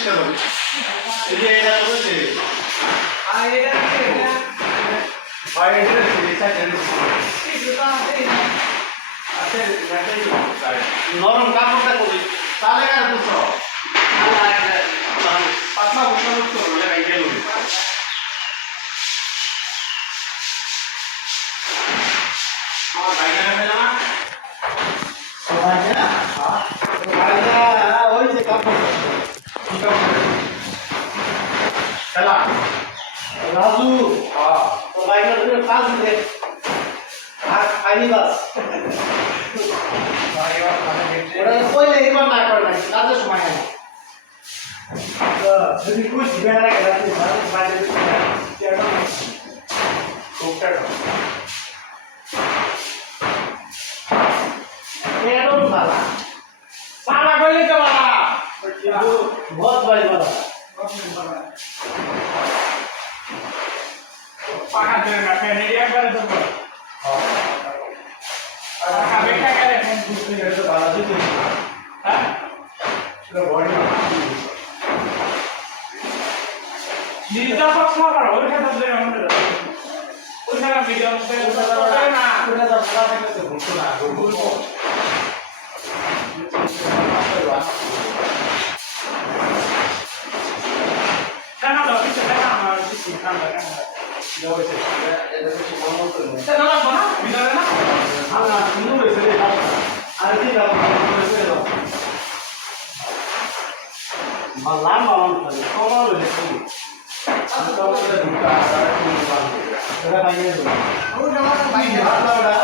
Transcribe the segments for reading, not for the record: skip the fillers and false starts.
পরিষ্কার হবে এই যে এটা বলছে আর এটা কি এটা হয় এটা এই সাইডে কিছুটা আছে আছে নরম কাপড়টা করি তাহলে কার দুটো পাতলা বুঝতে বুঝতে বলে আইডিয়া লই আমার বাইরে আছে না বাইরে বাইরে ওই যে কাপড় কি কাপড় খেলা রাজু হ্যাঁ তো বাইরে তো কাজ দে আর খালি বাস ওরা কইলে এবার না করে না কাজের সময় নাই যদি কুছ বেড়া রাখে রাখি বাইরে কোকটা এরও ভালো সারা কইলে তো বাবা কিন্তু বহুত বাড়ি ভালো পাকা দেন না কেন এরিয়া করে তো আর খাবে কা করে ফোন বুঝতে গেলে তো ভালো দিতে হ্যাঁ সেটা বডি নির্জা পক্ষ করা ওই কথা ধরে আমাদের ওই জায়গা ভিডিও করে না পুরো তো ভালো থাকলে তো ভুলতো না ভুলতো কেন দাও কিছু দেখা আমার কিছু কাম লাগে জোরে এটা তো মন মতো নয় সেটা না বানা ভিতরে না আমরা শুরু হয়েছে আর কি দাও মালাম মালাম খালি কমাল হয়েছে আমি তো ওটা ঢুকা আর কি বানাবো এটা বাইরে যাবে ও জামা বাইরে ভালোটা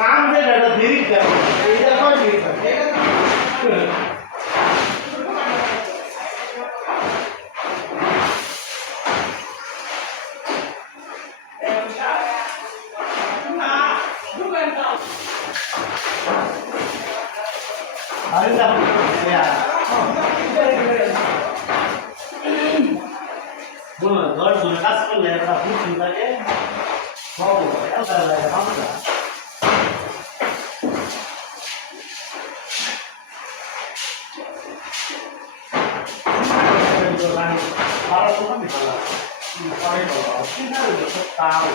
काम से ज़्यादा धीरे क्या इधर कौन धीरे अरे ना यार बोलो घर सुन कास कर ले रहा हूँ चिंता के हो क्या कर रहा है हम का para tu kan dikala pakai kalau kita udah tahu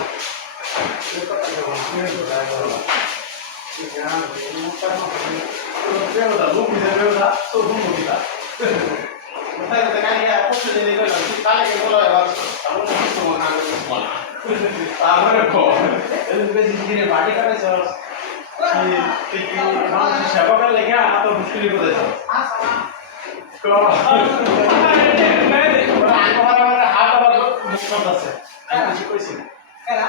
kita kan yang sudah tahu ya ini kan kalau udah lu bisa udah tuh belum bisa kita kan ya aku sudah nih kalau kita lagi kalau ya kamu mesti semua nanggung semua তারপরে কো বেশি দিনে বাড়ি করে সর কি মানুষ সেবা করে লেগে আমার তো মুশকিল করে দেয় কো হাত আবার মুক্ত আছে আমি কিছু কইছি কেনা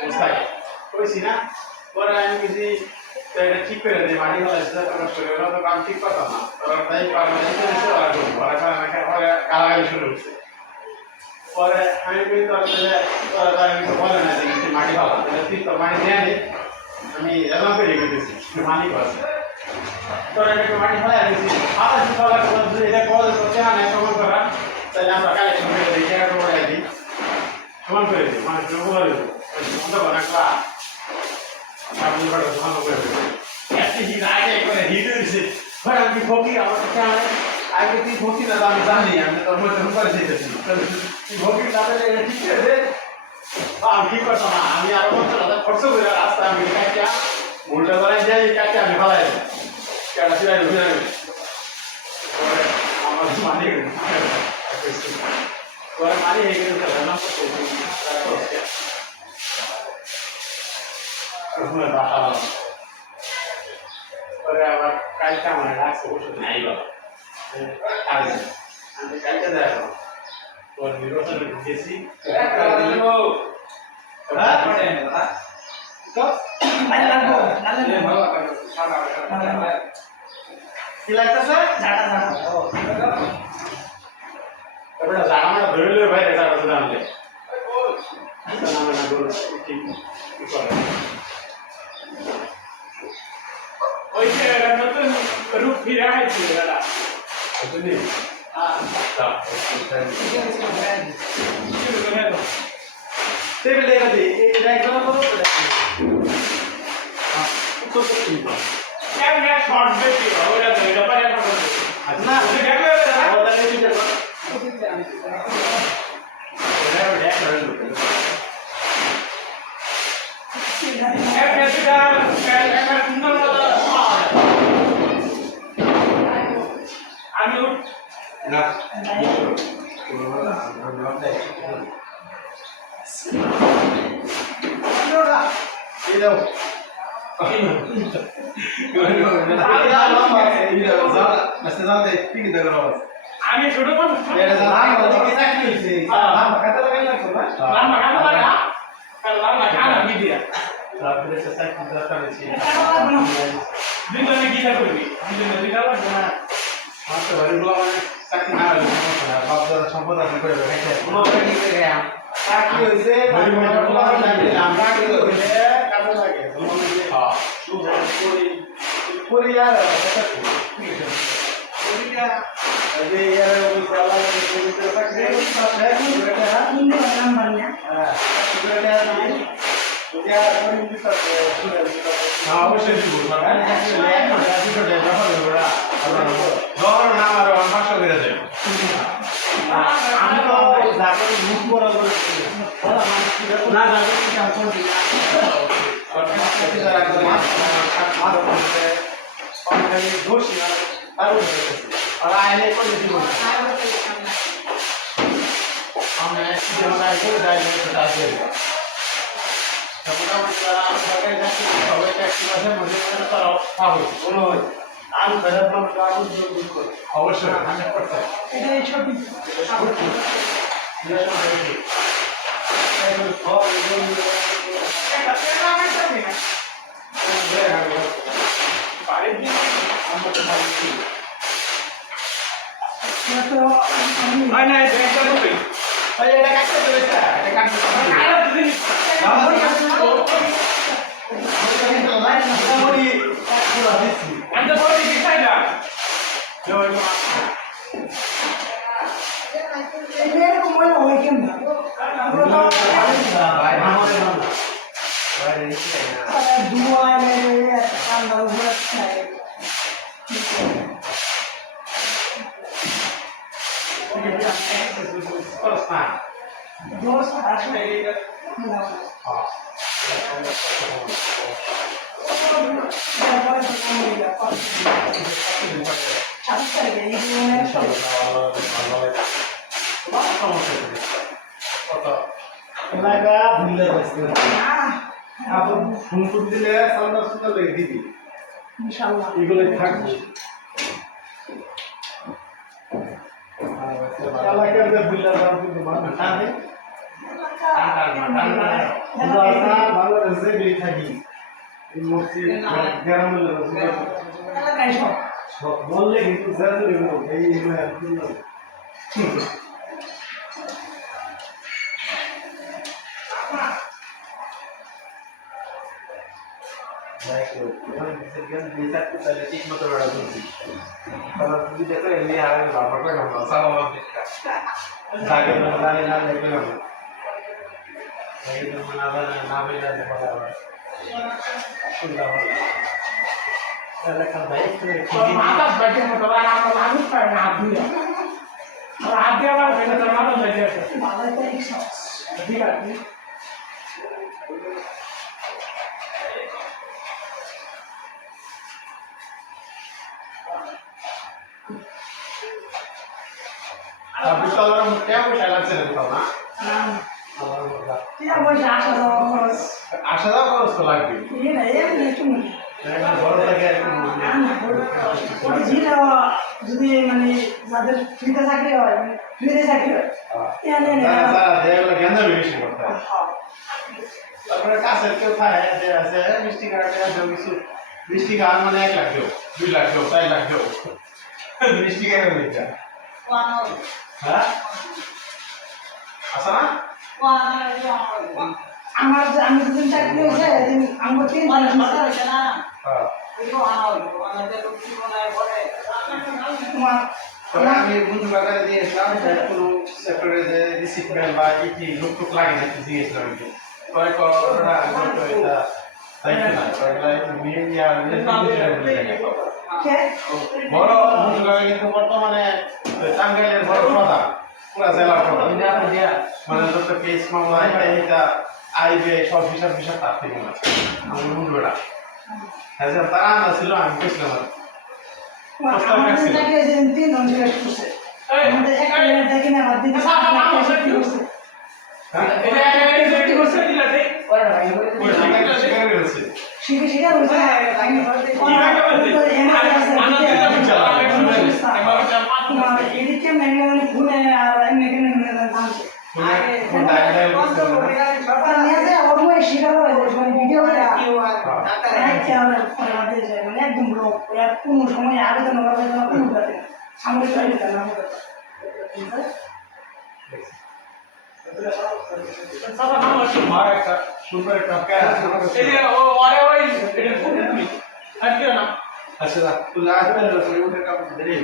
বুঝতাই কইছি না পরে আমি কিছু এটা ঠিক করে দিই মাটি ফেলা সেটা তো করে ওরা তো কাম ঠিক করতাম না ওরা তাই পারে না এটা এসে ওরা করবো ওরা খায় আমাকে পরে গালাগালি শুরু হচ্ছে পরে আমি কিন্তু আসলে আমি তো বলে না যে মাটি ফেলা তুই তো মাটি দেয় নি আমি এলাম করে গেছি মালিক আছে তোরা একটু মাটি ফেলা দিয়েছি আর একটু ফেলা করে এটা কলেজ করতে না সমান করা তাহলে আমরা কালেকশন করে দিই জায়গাটা করে দিই সমান করে দিই মানে করে দিই বন্ধ করা ক্লাস সামনে বড় সমান করে দিই একটি হিট আগে করে হিট হয়েছে পরে আমি ফকির আমার কাছে আগে তুই ফকির না আমি জানি আমি তোর মধ্যে করে দিতেছি তুই ফকির তাহলে এটা ঠিক আছে আমি ঠিক করতাম না আমি আরো বলতে খরচ করে রাস্তা আমি কাটিয়া উল্টা করে যাই কাটিয়া আমি ফেলাই কেটা সিলাই ঢুকে যাবে পরে আমার মালিক পরে মালিক হয়ে গেছে রান্না করতে পরে আবার কালকে আমার রাখছে ওষুধ নাই বাবা আমি কালকে দেখো তোর নির্বাচনে ঢুকেছি কি লাগতেছে জানা ধরে লে ভাই এটা জানলে ওই যে নতুন রূপ ফিরে আসছে দাদা টেবিল দেখা দিই এটা একদম করো তো কি শর্ট বেশি ওটা তো এটা পারে না না দেখলে ওটা নিয়ে দিতে পারো ওটা দেখ না আমি ছোট মানুষ দুজনে গিটা করবি দুজনে দুইটা লাগবে না সম্পদ আছে করে অবশ্যই দিব নাম আরো 500 করে দেয় না কাম করবি और आने को नहीं बोल हमने जब आए तो डायरेक्ट बता दिया तब हम बगैर जाके सवाई टैक्सी में मुझे तो आओ बोलो आम खराब हम काम जो बिल्कुल अवश्य 100% এটা ছোটি ये सब है এরকম মনে হয় কেমন দুয়া মেরে কান্না উপরে দোষ আসলে এগুলো থাকবে এলাকার যে বিল্লার দাম কিন্তু মানুষ জানে বাংলাদেশে বেরিয়ে থাকি এই মসজিদ গ্রামের বললে কিন্তু এই ঠিক মতো বেড়া বলছি তুমি দেখো এমনি আর বাবা করে না জাগে জানি না দেখবে না না বলে দেখা যাবে শুনতে হবে লেখা ভাই মাথার বাইকে মতো মানুষ পায় না হাত দিয়ে আর হাত দিয়ে আবার ভেঙে তোর মাথা বেঁচে আছে ঠিক আছে আপনি তো আমার কেমন পয়সা লাগছে না কোথাও না আসা যাওয়া খরচ তো লাগবে বড় থাকে যদি মানে যাদের ফ্রিতে চাকরি হয় ফ্রিতে চাকরি হয় বেশি করতে হয় তারপরে কাছের কেউ খায় যে আছে মিষ্টি কাটে আছে কিছু মিষ্টি খাওয়ার মানে 1 লাখ দেও 2 লাখ দেও 4 লাখ দেও মিষ্টি খাওয়ার দিকটা হ্যাঁ আসা না আমার আমি দুদিন চাকরি হয়েছে আমার 3 মাস হয়েছে না হ্যাঁ তোমার তবে আমি বন্ধু বাগানে দিয়েছিলাম কোনো সেক্টরে যে রিসিপ্টমেন্ট বা কি লুক টুক লাগে না কিছু দিয়েছিলাম আর কি পরে করোনা এটা দায়িত্ব না তাহলে মিডিয়া বড় বন্ধু বাগান কিন্তু বর্তমানে টাঙ্গাইলের বড় প্রধান পুরা জেলার প্রধান মানে যত কেস মামলা এটা আইবে সব হিসাব হিসাব তার থেকে না আমার বন্ধুরা হ্যাঁ তারা না ছিল আমি বুঝলাম আমাদের চাকরি আছে 3 জন জিজ্ঞেস করছে আমাদের একটা মিনিট দেখি না বাদ দিতে শিখে বলছে এদিকে ম্যানুয়ালি ভুলে আর মেকানিক নামছে সরকার নিয়েছে ওরকম শিকার করে মানে ভিডিও করে মানে একদম লোক এর কোনো সময় আবেদন করার জন্য কোনো ব্যাপার না সামরিক বাহিনীতে নাম সুন্দর একটা আচ্ছা তুই আসবে ওটা কাম দেরি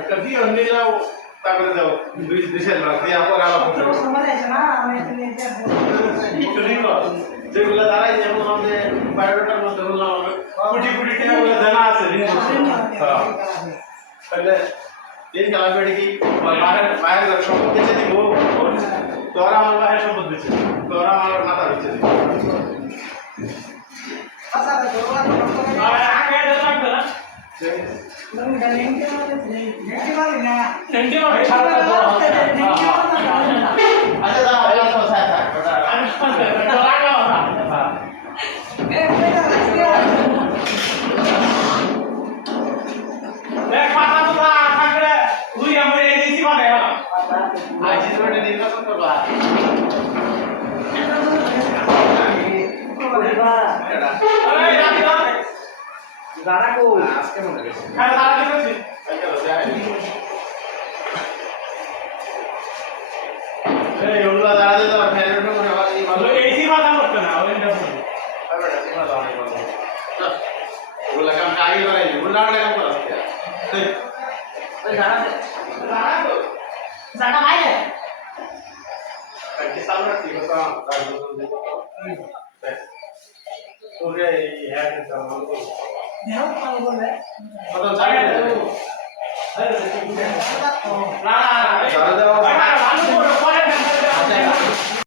একটা ভিউ নিলাও তারপরে যাও দুই দেশের লোক দিয়ে পরে আলাপ করতে যেগুলো দাঁড়াই যেমন আমাদের বায়োডাটার মধ্যে বললাম কোটি কোটি টাকা বলে জানা আছে তাহলে দিন কালাবেড়ি কি বাইরের বাইরের সম্পদ বেঁচে দিব তোরা আমার বাইরের সম্পদ বেঁচে তোরা আমার মাথা বেঁচে দিব আজকে মনে গেছে এই ওগুলা দাঁড়া দিতে পারে ফ্যানের মনে হয় এই ভালো এসি মাথা করতে না ওইটা হবে না সীমা দাও অনেক ভালো ওগুলা কাম আগে বাড়াই ওগুলা আমরা কাম করা আছে ওই জানা বাইরে কি সামনে কি কথা তোরে এই হ্যাঁ দিতে আমাকে দেহ ভালো বলে কত চাই না না দাঁড়া দাও